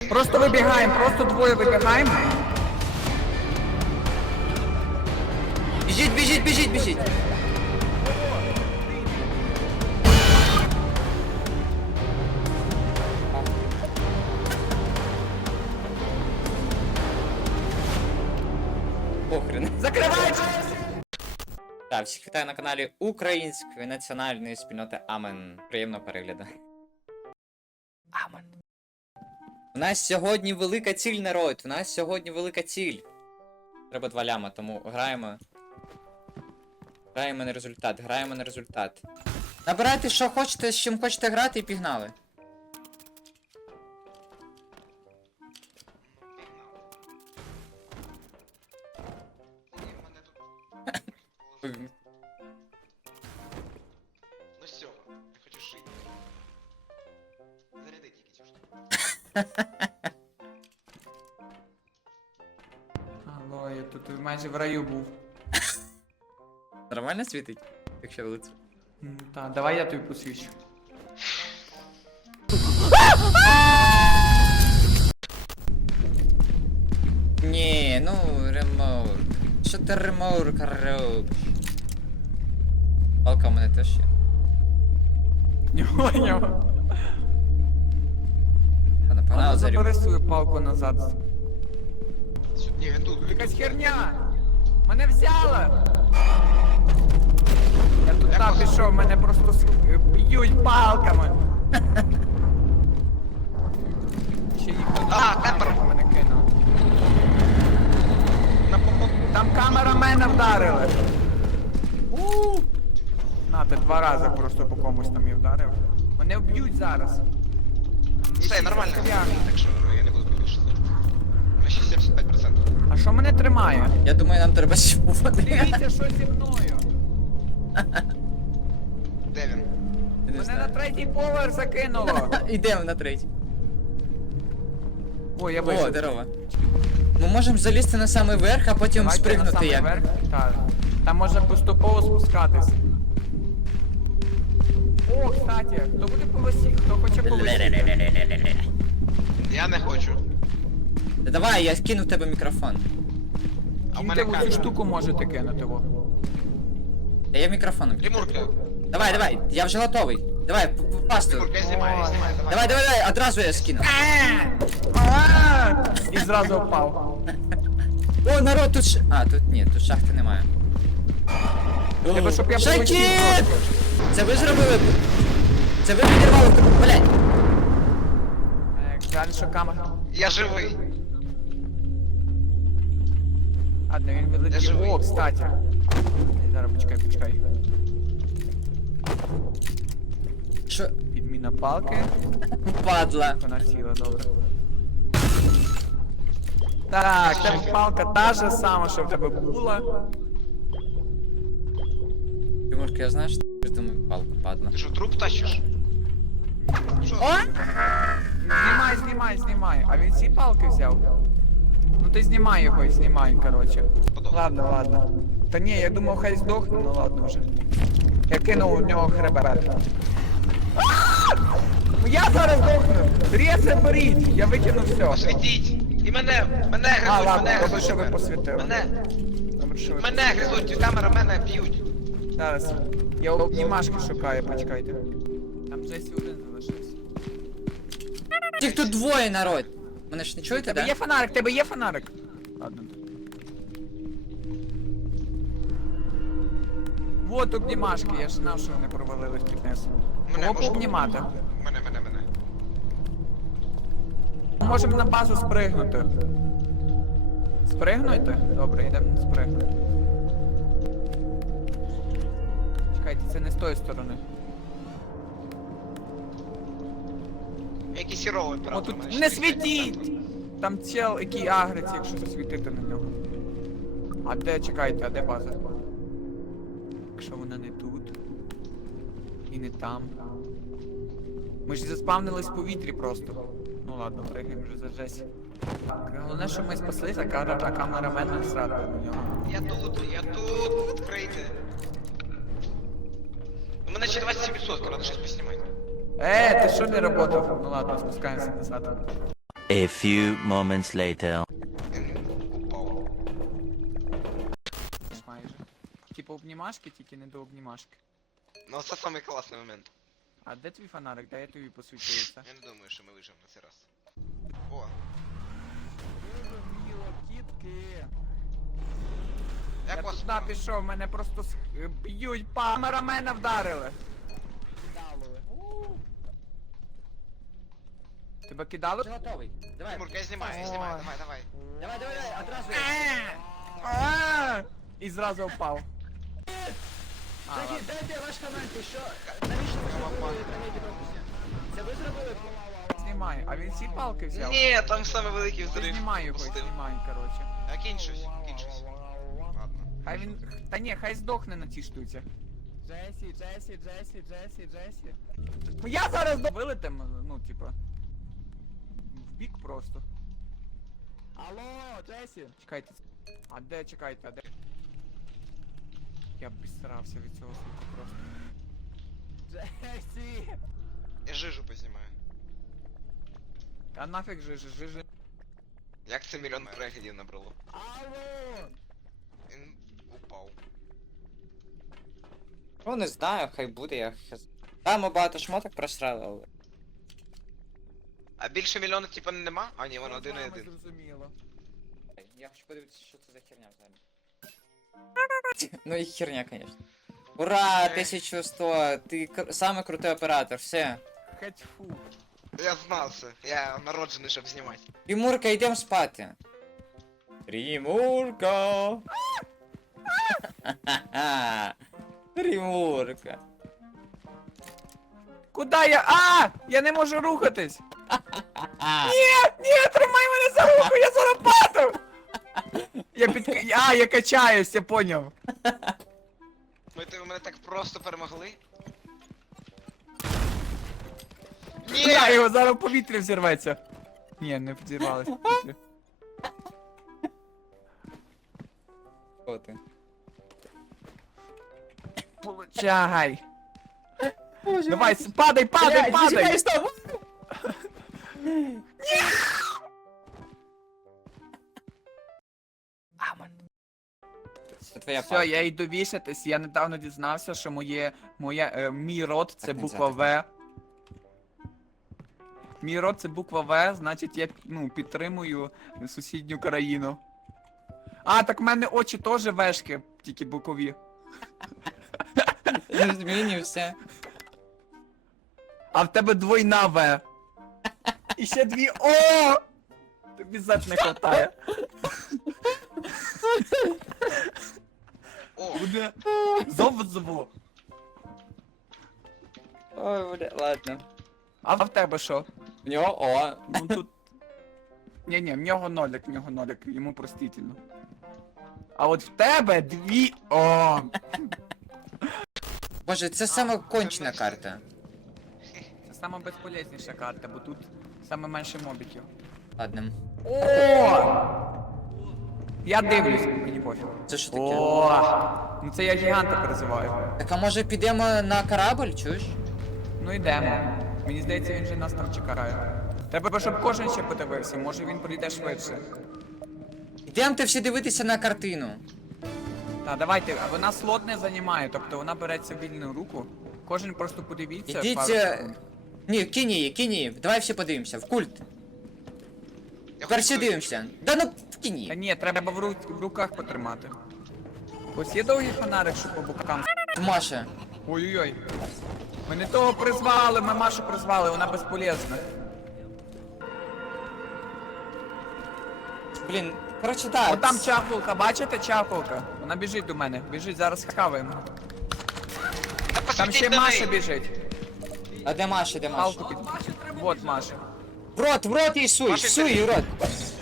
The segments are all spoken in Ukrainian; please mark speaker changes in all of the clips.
Speaker 1: Просто вибігаємо, просто двоє вибігаємо.
Speaker 2: Біжіть, біжіть, біжіть, біжіть. Похрен.
Speaker 1: Закривай!
Speaker 2: Так, всіх вітаю на каналі Української національної спільноти Амен. Приємного перегляду. Амен. У нас сьогодні велика ціль, народ. У нас сьогодні велика ціль. Треба 2 ляма, тому граємо. Граємо на результат, граємо на результат. Набирайте, що хочете, з чим хочете грати, і пігнали.
Speaker 3: Ну все, я хочу жить. Заряди тільки цю штуку.
Speaker 1: Алло, я тут майже в раю був.
Speaker 2: Нормально світить? Якщо лице.
Speaker 1: Так, давай я тобі посвічу.
Speaker 2: Ні, ну, ремоур. Що ти ремоурка робиш? Палка у мене теж є.
Speaker 1: Нього.
Speaker 2: Погнали за
Speaker 1: Забери
Speaker 2: рюм.
Speaker 1: свою палку назад.
Speaker 3: Ні, він тут.
Speaker 1: Якась херня! Мене взяла! Я тут
Speaker 3: Як
Speaker 1: пішов, мене просто б'ють палками. Ще ніхто
Speaker 3: А, темпер!
Speaker 1: мене кинув.
Speaker 3: На помогу.
Speaker 1: Там камера мене вдарили. На, ти 2 рази просто по комусь там і вдарив. Мене вб'ють зараз.
Speaker 3: Все, нормально.
Speaker 1: Стріляни.
Speaker 3: Так що я не буду більше. На ще 75%.
Speaker 1: А що мене тримає?
Speaker 2: Я думаю, нам треба сьогодні.
Speaker 1: Дивіться, що зі мною.
Speaker 3: Де він?
Speaker 2: Не
Speaker 1: Мене
Speaker 2: знаю.
Speaker 1: на 3-й поверх закинуло.
Speaker 2: Ідемо на 3.
Speaker 1: Ой, я
Speaker 2: О,
Speaker 1: вийшов.
Speaker 2: здорово. Ми можемо залізти на самий верх, а потім
Speaker 1: Давайте на
Speaker 2: спригнути
Speaker 1: самий
Speaker 2: як.
Speaker 1: верх. Так. Там можна поступово спускатись. О, кстати, хто буде повисіти? Хто хоче повисіти?
Speaker 3: Я не хочу.
Speaker 2: Та давай, я скину в тебе мікрофон.
Speaker 3: А в
Speaker 1: Кіньте
Speaker 3: мене
Speaker 1: в цю
Speaker 3: камера.
Speaker 1: штуку можете кинути во.
Speaker 2: Я мікрофоном.
Speaker 3: Лімурка.
Speaker 2: Давай, давай, я вже готовий. Давай, в пасту.
Speaker 3: Лімурка, я знімаю, я знімаю.
Speaker 2: Давай, давай, давай, одразу я скину.
Speaker 1: І зразу впав.
Speaker 2: О, народ, тут А, тут ні, тут шахти немає.
Speaker 1: Треба, щоб я
Speaker 2: Шахід!
Speaker 1: полетів.
Speaker 2: Це ви зробили? Це ви підірвали в трубу, блядь.
Speaker 1: Жаль, що камера.
Speaker 3: Я живий.
Speaker 1: А, де він
Speaker 3: Я
Speaker 1: відлетів.
Speaker 3: живий.
Speaker 1: О, кстати. Зараз почекай.
Speaker 2: Що?
Speaker 1: Підміна палки.
Speaker 2: Падла.
Speaker 1: Вона сіла, добре. Так, там палка та же сама, що в тебе була.
Speaker 2: Тимурка, я знаю, що ти думаю, палку падла.
Speaker 3: Ти що, труп тащиш? Що?
Speaker 2: О!
Speaker 1: Знімай. А він всі палки взяв. Ну ти знімай його і знімай, коротше. Ладно. Та ні, я думав, хай здохне, ну ладно вже. Я кинув у нього хребет. Я зараз здохну! Реси беріть! Я викинув все.
Speaker 3: Посвітіть! І мене гризуть,
Speaker 1: Ладно,
Speaker 3: мене
Speaker 1: добре, що ви
Speaker 3: гризуть.
Speaker 1: посвітили.
Speaker 3: Мене
Speaker 1: Добре,
Speaker 3: гризуть, камера мене б'ють.
Speaker 1: Зараз. Я обнімашки шукаю, почекайте. Там Джесі один залишився.
Speaker 2: Тих тут двоє, народ. Мене ж не чуєте,
Speaker 1: Тебе
Speaker 2: да?
Speaker 1: є фонарик, тебе є фонарик? Ладно. Вот обнімашки, я ж знав, що вони провалились під низ. Кого
Speaker 3: можна-
Speaker 1: пообнімати?
Speaker 3: Мене.
Speaker 1: Можемо на базу спригнути. Спригнуйте? Добре, йдемо спригнути. Чекайте, це не з тої сторони.
Speaker 3: Якийсь хіровий,
Speaker 1: О,
Speaker 3: правда.
Speaker 1: тут
Speaker 3: мене
Speaker 1: не
Speaker 3: ще
Speaker 1: світіть! Там чел, який агриться, якщо засвітити на нього. А де, чекайте, а де база? Якщо вона не тут. І не там. Ми ж заспавнились в повітрі просто. Ну ладно, пригаємо вже за Джесі. Головне, що ми спаслися, а камерамен не срати на нього.
Speaker 3: Я тут, відкрийте. У мене ще 27%, треба щось поснімати.
Speaker 1: Ти що не работав? Ну ладно, спускаємося назад.
Speaker 4: A few moments later.
Speaker 3: Він упав.
Speaker 1: Майже. Типу обнімашки, тільки не до обнімашки.
Speaker 3: Ну це самий класний момент.
Speaker 1: А де твій фонарик? Дай я тобі посвічується.
Speaker 3: Я не думаю, що ми виживемо на цей раз. О,
Speaker 1: Міло, кітки.
Speaker 3: як
Speaker 1: Я
Speaker 3: вас
Speaker 1: туди пішов, мене просто б'ють, камерамена вдарили. Кидали. Тебе кидали?
Speaker 2: Ти готовий? Давай.
Speaker 3: Тимурка, я знімаю, давай, давай.
Speaker 2: Давай, одразу.
Speaker 1: І зразу впав.
Speaker 2: Дайте ваш коментар, що... Навіщо ви зробили трагедію пропустя? Це ви зробили?
Speaker 1: Знімай, а він всі палки взяв.
Speaker 3: Ні, там саме великий
Speaker 1: Ти
Speaker 3: взрив.
Speaker 1: знімай його,
Speaker 3: Пустив.
Speaker 1: знімай, короче.
Speaker 3: А кінь щось. Ладно.
Speaker 1: Хай він... Та ні, хай здохне на цій штуці. Джесі. Я зараз вилетим, ну, типа. В бік просто. Алло, Джесі! Чекайте. А де, чекайте, а де? Я б підстарався від цього звуку просто. Джесі!
Speaker 3: Я жижу познімаю.
Speaker 1: А нафіг жижи.
Speaker 3: Як це мільйон переглядів набрало?
Speaker 1: Алло!
Speaker 3: Він упав.
Speaker 2: Ну, не знаю, хай буде, я... Там ми багато шмоток просрали, але...
Speaker 3: А більше мільйона типа нема? А ні, воно один і один.
Speaker 1: Зрозуміло.
Speaker 2: Я хочу подивитися, що це за херня взагалі. Ну і херня, конечно. Ура, 1100, ти самий крутий оператор, все.
Speaker 1: Хетьфу.
Speaker 3: Я знав це. Я народжений, щоб знімати.
Speaker 2: Тимурка, йдемо спати. Тимурка. Тимурка.
Speaker 1: Куда я? А! Я не можу рухатись! Ні, тримай мене за руку, я зараз падав! Я качаюсь, я поняв.
Speaker 3: Ви мене так просто перемогли? Ні!
Speaker 1: Я його зараз в повітря взірветься. Ні, не взірвалось в повітря.
Speaker 2: Хто ти?
Speaker 1: Получай! Давай, падай!
Speaker 2: стоп! Амон. Це твоя
Speaker 1: Все, я йду вішатись, я недавно дізнався, що мій род це
Speaker 2: Так не
Speaker 1: буква
Speaker 2: взяти.
Speaker 1: В. Мій род це буква В, значить я підтримую сусідню країну. А, так в мене очі теж вешки, тільки бокові.
Speaker 2: Не змінився.
Speaker 1: А в тебе двойна В. І ще дві О! Тобі зад не хватає.
Speaker 3: О,
Speaker 1: Буде зов.
Speaker 2: Ой, бля, ладно.
Speaker 1: А в тебе що?
Speaker 2: В нього О.
Speaker 1: Ну тут. Ні, в нього нолик, йому простительно. А от в тебе дві О!
Speaker 2: Боже, це саме кончена карта.
Speaker 1: Це сама безполезніша карта, бо тут саме менше мобіків.
Speaker 2: Ладно.
Speaker 1: О! Я дивлюсь, мені пофіг.
Speaker 2: Це що таке?
Speaker 1: О! Ну це я гіганта призиваю.
Speaker 2: Так а може підемо на корабль, чуєш?
Speaker 1: Ну йдемо. Мені здається, він же нас там чекає. Треба, щоб кожен ще подивився, може він прийде швидше.
Speaker 2: Ідемте всі дивитися на картину.
Speaker 1: Так, давайте, а вона слот не займає, тобто вона береться в вільну руку. Кожен просто подивіться.
Speaker 2: Ідіть.
Speaker 1: пару секунд.
Speaker 2: Ні, кіні, давай всі подивимося, в культ.
Speaker 3: я
Speaker 2: Перші
Speaker 3: хочу
Speaker 2: дивимося. Да ну в
Speaker 1: Та
Speaker 2: кіні.
Speaker 1: ні, треба в руках потримати. Ось є довгий фонарик, що по бокам.
Speaker 2: Маша.
Speaker 1: Ой-ой-ой. Ми не того призвали, ми Машу призвали, вона безполезна.
Speaker 2: Блін, коротше, так.
Speaker 1: О, там чахулка, бачите чахулка? Вона біжить до мене, біжить, зараз хаваємо.
Speaker 3: Та
Speaker 1: Там
Speaker 3: посвітіть
Speaker 1: ще
Speaker 3: на
Speaker 1: Маша
Speaker 3: неї.
Speaker 1: біжить.
Speaker 2: А де Маша, де Маша?
Speaker 1: Палку під... Вот Маша.
Speaker 2: В рот їй суй,
Speaker 3: Маша,
Speaker 2: суй їй в рот.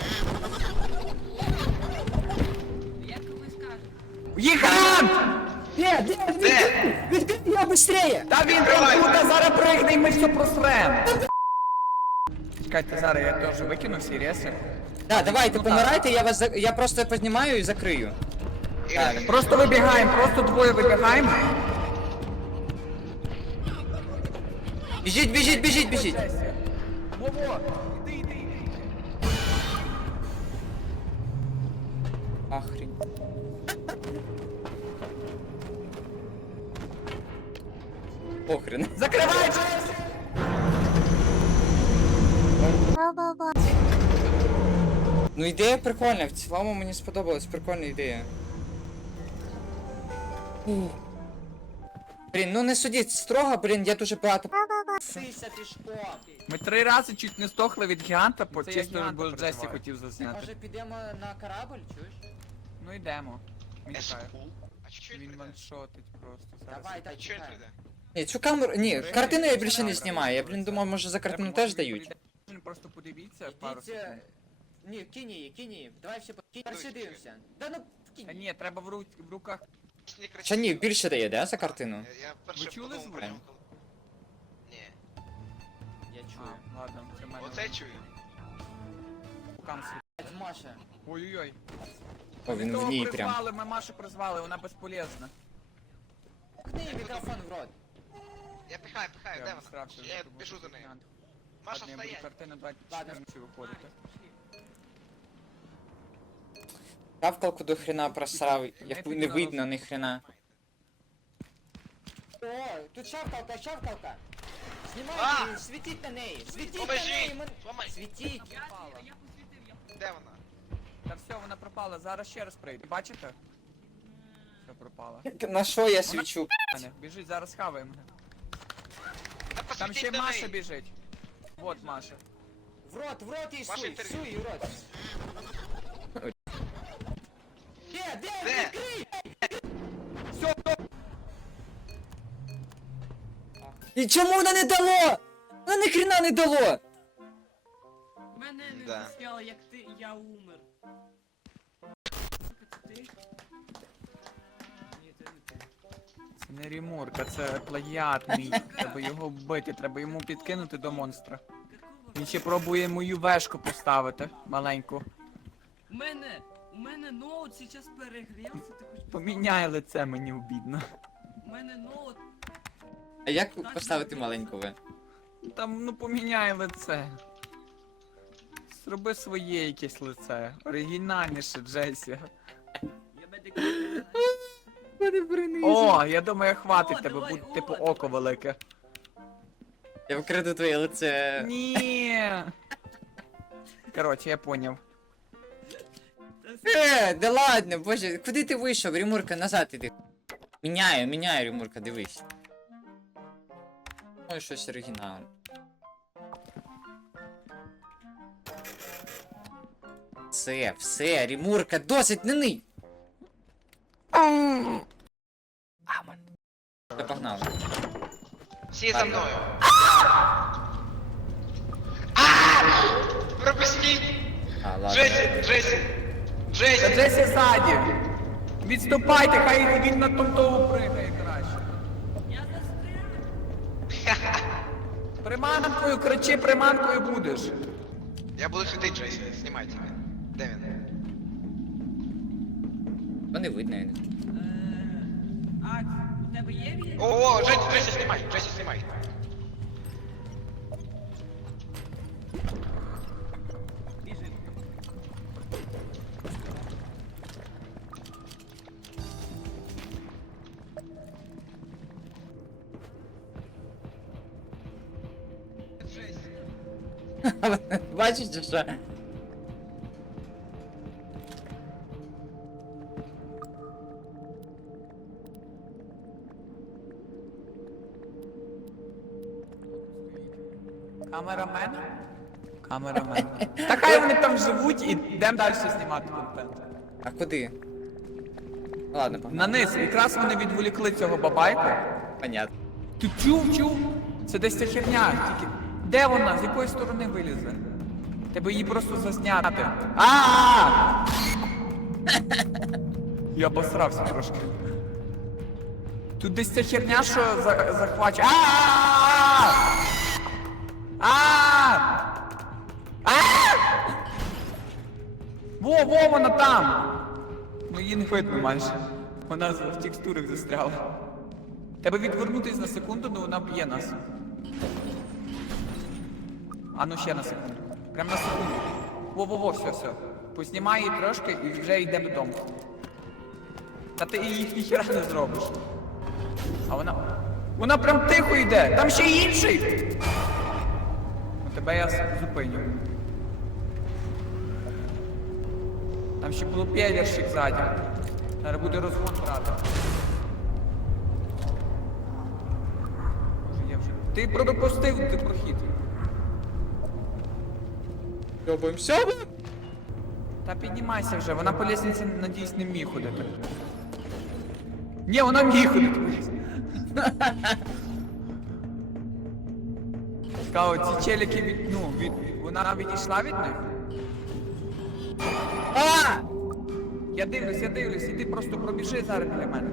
Speaker 1: Гігант!
Speaker 2: Де? Відкрий його быстрее!
Speaker 1: Та він там тут, зараз пригне і ми все просрем. Чекайте, зараз я теж викину всі реси.
Speaker 2: Да, давайте,
Speaker 1: Ну,
Speaker 2: помирайте, я просто познімаю і закрию.
Speaker 3: Ігор,
Speaker 1: Просто вибігаємо, просто двоє вибігаємо.
Speaker 2: Біжіть.
Speaker 1: Во-во, іди.
Speaker 2: Ахрень. Похрен.
Speaker 1: Закривай Джесі!
Speaker 2: Ну ідея прикольна, в цілому мені сподобалась, прикольна ідея. Ух. Блін, ну не судіть строго, блін, я дуже багато. Сися пішком.
Speaker 1: Ми 3 рази чуть не здохли від гіганта,
Speaker 2: Це
Speaker 1: чисто
Speaker 2: я гіганта
Speaker 1: бо Джесі
Speaker 2: призиваю.
Speaker 1: хотів засняти.
Speaker 2: Може підемо на корабль, чуєш?
Speaker 1: Ну йдемо. Він тікає.
Speaker 3: Ескул. А чо він
Speaker 1: Він
Speaker 3: прийде?
Speaker 1: ваншотить просто. Зараз.
Speaker 2: Давай,
Speaker 3: А
Speaker 2: так,
Speaker 3: чо він
Speaker 2: чекай.
Speaker 3: прийде?
Speaker 2: Ні, цю камеру. Ні,
Speaker 1: Прийде,
Speaker 2: картину я
Speaker 1: прийде,
Speaker 2: більше не
Speaker 1: камера.
Speaker 2: знімаю. Я, блін, думав, може за картину
Speaker 1: Треба,
Speaker 2: теж
Speaker 1: може,
Speaker 2: дають.
Speaker 1: він прийде, Просто подивіться пару
Speaker 2: Ідіть,
Speaker 1: секунд.
Speaker 2: ні, кинь її. Давай всі перші дивимося. Да ну,
Speaker 1: Та
Speaker 2: кинь.
Speaker 1: ні, треба в руках.
Speaker 3: Не красиво.
Speaker 2: Чи ні, більше дає, да, за картину?
Speaker 3: Я перше
Speaker 1: Ви чули
Speaker 3: подумав
Speaker 1: звук?
Speaker 3: про нього, коли- Ні.
Speaker 2: Я
Speaker 1: А, ладно, це в мене.
Speaker 3: Оце чую.
Speaker 1: рукам світ.
Speaker 2: Маша.
Speaker 1: Ой-ой-ой.
Speaker 2: О, він в ній прям.
Speaker 1: призвали, ми Машу призвали, вона безполезна.
Speaker 2: Ткни мікрофон в рот.
Speaker 3: Я пихаю, де
Speaker 1: Я
Speaker 3: вона?
Speaker 1: обісрався,
Speaker 3: Я
Speaker 1: щоб
Speaker 3: біжу за
Speaker 1: бути
Speaker 3: нею.
Speaker 1: гігант.
Speaker 3: Маша,
Speaker 1: Ладно, я буду
Speaker 3: стоять.
Speaker 1: картину 24 виходити.
Speaker 2: Шавкалку до хрена просрав, як не видно ні хрена. О, тут шавкалка. Знімайте, світіть на неї,
Speaker 3: Поможіть! Помогіть!
Speaker 2: світіть.
Speaker 3: Де вона?
Speaker 1: Та все, вона пропала, зараз ще раз прийде. Бачите? Все пропала.
Speaker 2: На що я свічу?
Speaker 1: Мене, біжить, зараз хаваємо.
Speaker 3: Та
Speaker 1: Там ще
Speaker 3: посвітіть на
Speaker 1: Маша
Speaker 3: неї!
Speaker 1: біжить. Вот Маша.
Speaker 2: В рот їй
Speaker 3: Маша, інтерв'ю.
Speaker 2: суй, в рот. Де?
Speaker 3: Де?
Speaker 1: Все,
Speaker 2: І чому вона не дало? Вона ні хрена не дало.
Speaker 5: Мене не
Speaker 3: Да.
Speaker 5: застряло, як ти, я умер. Це ти? Ні, це не ти.
Speaker 1: це не Рімурка, це плагіат мій. Треба його вбити, треба йому підкинути до монстра.
Speaker 5: Какого?
Speaker 1: Він ще пробує мою вешку поставити, маленьку.
Speaker 5: У мене ноут зараз перегрівся, ти хоч
Speaker 1: Поміняй лице, мені обідно.
Speaker 5: У мене ноут.
Speaker 2: А як поставити маленького?
Speaker 1: Там, ну поміняй лице. Зроби своє якесь лице. Оригінальніше, Джесі.
Speaker 5: Я медик.
Speaker 1: О, я думаю, хватить
Speaker 5: О,
Speaker 1: тебе,
Speaker 5: давай,
Speaker 1: буде
Speaker 5: о,
Speaker 1: типу
Speaker 5: давай.
Speaker 1: око велике.
Speaker 2: Я вкраду твоє лице.
Speaker 1: Ні. Коротше, я поняв.
Speaker 2: Да ладно, боже, куди ти вийшов? Римурка, назад іди. Міняю, Римурка, дивись. Ой, щось оригінальне. Все, Римурка, досить, не ний! Амон. Та погнали.
Speaker 3: Всі за мною! Ааа! Пропустіть!
Speaker 2: А, ладно.
Speaker 3: Джесі!
Speaker 1: Та Джесі ззаді. Відступайте, хай він на тумтову пригає краще.
Speaker 5: Я застряг.
Speaker 1: Приманкою, кричи, приманкою будеш.
Speaker 3: Я буду світити Джесі, знімайте мене. Де він?
Speaker 2: Та не видно.
Speaker 5: Акс, у тебе є він?
Speaker 3: О, Джесі, знімай!
Speaker 5: Біжи.
Speaker 2: Бачиш, чи що?
Speaker 1: Камерамен? Камерамен. Та хай вони там живуть і йдемо далі знімати контент.
Speaker 2: А куди? Ладно, погнали.
Speaker 1: На низ, якраз вони відволікли цього бабайку.
Speaker 2: Понятно.
Speaker 1: Ти чув? Це десь ця херня, тільки. Де вона? З якої сторони вилізе? Тебе її просто зазняти. А! Я посрався трошки. Тут десь ця херня, що захвачує. Во, вона там! Ну її не видно майже. Вона в текстурах застряла. Треба відвернутись на секунду, но вона б'є нас. А ну ще на секунду. Прям на секунду. Во-во-во, все. Познімай її трошки і вже йде додому. Та ти її ніхіра не зробиш. А вона... Вона прям тихо йде! Там ще інший! Ну, тебе я зупиню. Там ще було пєлерщик ззаді. Зараз буде розгон брати. Може, я вже... Ти пропустив ти прохід.
Speaker 2: Йобаємося.
Speaker 1: Та піднімайся вже, вона по лестниці, надіюсь, не міг ходити. Ні, вона міг ходити. Цікаво, ці челіки від... Ну, від... Вона відійшла від них?
Speaker 2: А!
Speaker 1: Я дивлюсь, іди просто пробіжи зараз біля мене.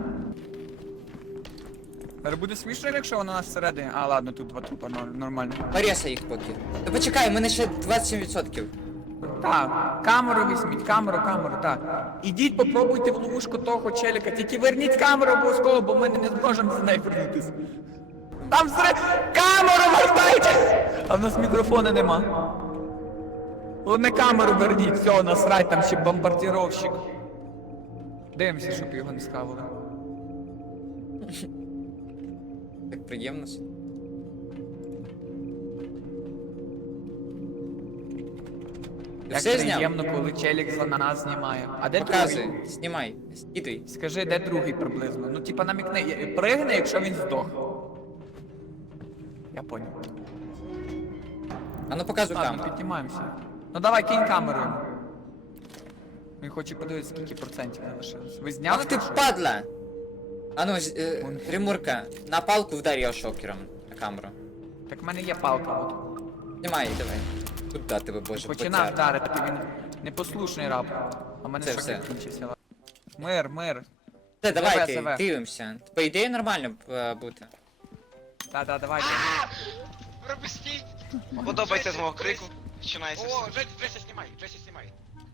Speaker 1: Зараз буде смішно, якщо вона у нас всередині. А, ладно, тут два трупа нормально.
Speaker 2: Порєса їх поки. Та почекай, у мене ще 27%.
Speaker 1: Так, камеру візьміть, камеру, так. Ідіть, попробуйте в ловушку того челіка, тільки верніть камеру обов'язково, бо ми не зможемо за нею вернутися. Там камеру вертайте! А в нас мікрофона нема. Головне камеру верніть, все, насрать, там ще бомбардировщик. Дивимося, щоб його не схавали.
Speaker 2: Так приємно. Ти
Speaker 1: Як
Speaker 2: все зняв?
Speaker 1: приємно, коли челік за нас знімає. А де другий?
Speaker 2: Показуй, знімай, скидуй.
Speaker 1: Скажи, де другий приблизно? Ну, типа намікни, пригни, якщо він здох. Я понял.
Speaker 2: А ну показуй
Speaker 1: Ладно,
Speaker 2: там.
Speaker 1: піднімаємося. Ну давай, кинь камеру йому. Він хоче подивитися, скільки процентів не лишилось. Ви зняли?
Speaker 2: Ах ти
Speaker 1: що?
Speaker 2: падла! А ну, Гримурка, на палку вдарь його шокером на камеру.
Speaker 1: Так в мене є палка, от.
Speaker 2: Знімай, давай. Куда тебе, боже,
Speaker 1: Починав
Speaker 2: потяр.
Speaker 1: вдарити, він непослушний раб. А в мене
Speaker 2: Це
Speaker 1: шокер
Speaker 2: все.
Speaker 1: кінчився. Мир.
Speaker 2: Все, давайте,
Speaker 1: Себе.
Speaker 2: дивимося. По ідеї нормально бути.
Speaker 1: Да, давайте.
Speaker 3: Пропустіть! Подобається з мого крику. Починається. О, Джесі знімай.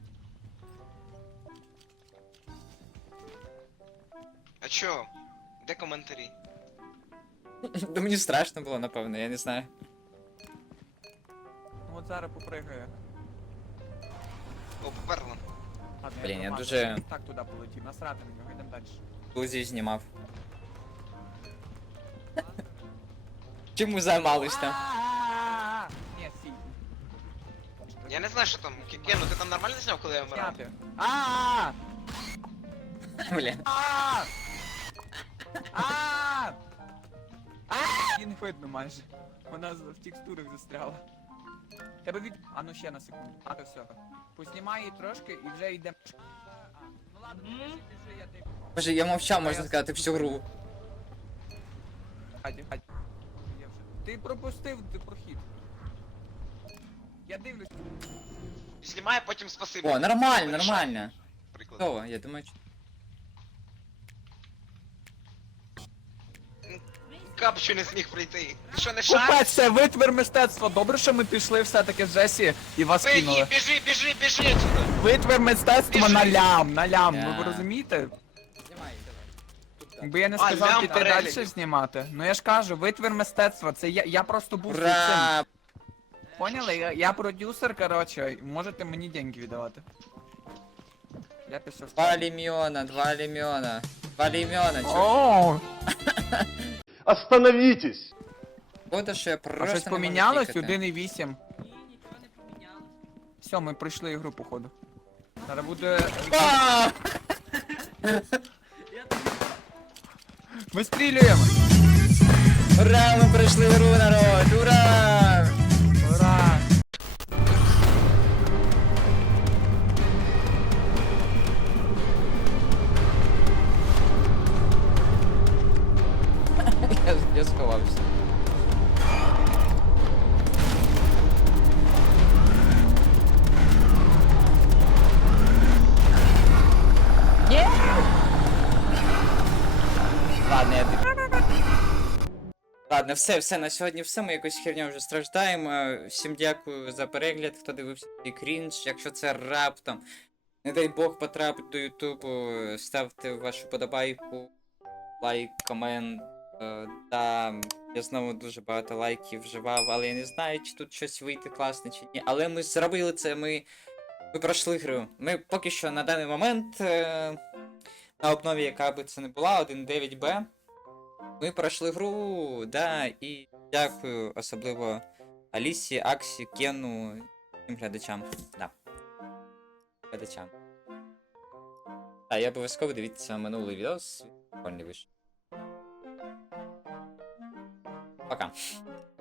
Speaker 3: А чо? Де коментарі?
Speaker 2: Да мені страшно було, напевно, я не знаю.
Speaker 1: Ну от зараз попригаю.
Speaker 3: О, поперло.
Speaker 1: Ладно,
Speaker 2: Блін, я
Speaker 1: нормально.
Speaker 2: дуже-
Speaker 1: Так туди полетів, насрати на нього, йдемо далі.
Speaker 2: Лузі знімав. Чому займались там?
Speaker 1: Ні, сій.
Speaker 3: Я не знаю, що там. Кену, ти там нормально зняв, коли я вмирав?
Speaker 1: Зняти.
Speaker 2: Блін.
Speaker 1: Її не видно майже. Вона в текстурах застряла. Тебе від... А ну ще на секунду. А то все. Познімай її трошки і вже йдемо. Ну ладно, біжи, я дивлюсь.
Speaker 2: Боже, я мовчав, можна сказати, всю гру.
Speaker 1: Хаді. Я вже... Ти пропустив прохід. Я дивлюсь.
Speaker 3: Знімай, потім спасибі.
Speaker 2: О, нормально,
Speaker 3: Вирішай.
Speaker 2: нормально.
Speaker 3: Приклад.
Speaker 2: Готово, я думаю, що...
Speaker 3: Капчу не зміг прийти. Ти що, не шар?
Speaker 1: Купець, це витвір мистецтва. Добре, що ми пішли все-таки з Джесі і вас кинули.
Speaker 3: Біжи отсюда.
Speaker 1: Витвір мистецтва
Speaker 3: Біжи.
Speaker 1: на лям.
Speaker 2: Да.
Speaker 1: Ну ви розумієте?
Speaker 2: Знімай, давай. Тут так.
Speaker 1: Якби я не
Speaker 3: А,
Speaker 1: сказав
Speaker 3: лям
Speaker 1: піти
Speaker 3: переглядів.
Speaker 1: далі знімати. Ну я ж кажу, витвір мистецтва. Це я просто був цим.
Speaker 2: Ура!
Speaker 1: Поняли? Я продюсер, коротше, можете мені деньги віддавати. Я пішов.
Speaker 2: Два лимона. Два лимона, чё?
Speaker 1: О,
Speaker 6: Остановитесь!
Speaker 2: Шкода, що я
Speaker 1: а
Speaker 2: просто
Speaker 1: щось
Speaker 2: не можу
Speaker 1: помінялось?
Speaker 2: клікати.
Speaker 1: 1,8.
Speaker 5: Ні, нічого не помінялось.
Speaker 1: Все, ми пройшли ігру, походу. Зараз буде.
Speaker 2: А!
Speaker 5: Я тобі
Speaker 1: Вистрілюємо!
Speaker 2: Ура, ми пройшли гру, народ! Ура!
Speaker 1: Ура!
Speaker 2: Я сховався. Ладно, я Ладно, все, на сьогодні все. Ми якось херня вже страждаємо. Всім дякую за перегляд, хто дивився цей крінж. Якщо це раптом, не дай Бог, потрапить до Ютубу, ставте вашу подобайку, лайк, комент. Да, я знову дуже багато лайків вживав, але я не знаю, чи тут щось вийде класне чи ні. Але ми зробили це, ми Ми пройшли гру. Ми поки що на даний момент на обнові, яка би це не була, 1.9b. Ми пройшли гру, да, і дякую особливо Алісі, Аксі, Кену, всім глядачам. Да. Глядачам. Так, я обов'язково дивіться минулий відос. Прикольний вийшов. Пока.